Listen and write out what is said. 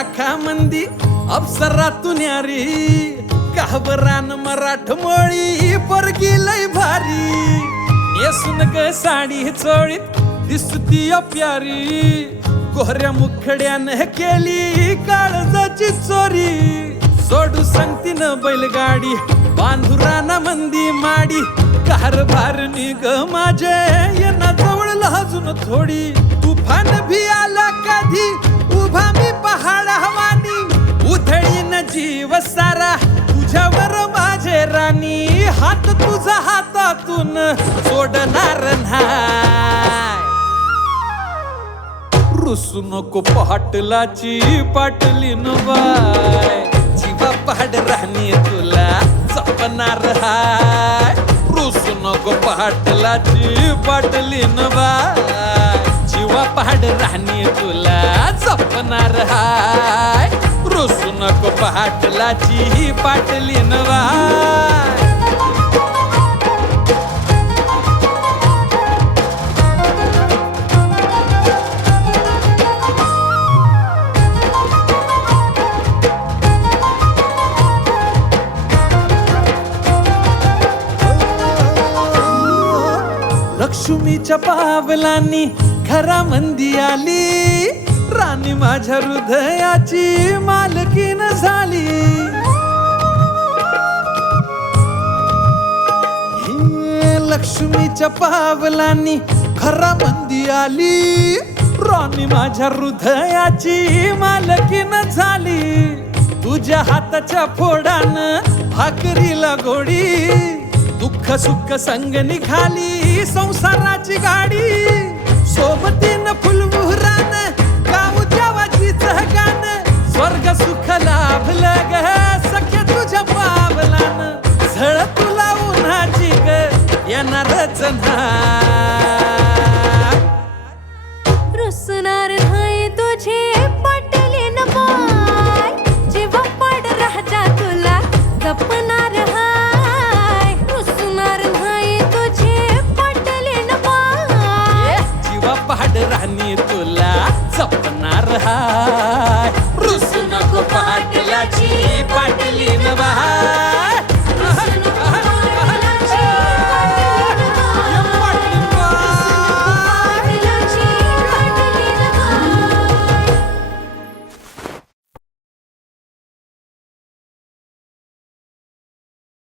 लाखा मंदी अप्सरातून यारी काबरान मराठमोळी पोरगी लय भारी नेसून ग साडी चोळीत दिसती प्यारी कोहऱ्या मुखड्यानं केली काळजाची चोरी सोडू सांगती न बैलगाडी बांधुराना मंदी माडी कारभार निग माझे यांना जवळ अजून थोडी तुफान भी आला कधी उभा मी पहाड हवानी उधळीन जीव सारा तुझ्यावर माझे राणी हात तुझा हातातून सोडणार नाही रुसू नको पाटलाची पाटली बाय जीवा पहाड राणी तुला जपणार हाय रुसू नको पाटलाची पाटली बाय जीवा पहाड राणी तुला जपणार हाय रुसू नको पाटलाची पाटली बाय लक्ष्मीच्या पावलांनी घरामंदी आली राणी माझ्या हृदयाची मालकीन झाली लक्ष्मीच्या पावलांनी घरामंदी आली राणी माझ्या हृदयाची मालकीन झाली तुझ्या हाताच्या फोडानं भाकरीला गोडी दुःख सुख संग निघाली संसाराची गाडी सोबतीनं फुलमुहरान गाऊ जेवाचीच गान स्वर्ग सुख लाभलं ग सख्या तुझ्या पावलान झळ तुला उन्हाची ग येणारच नाही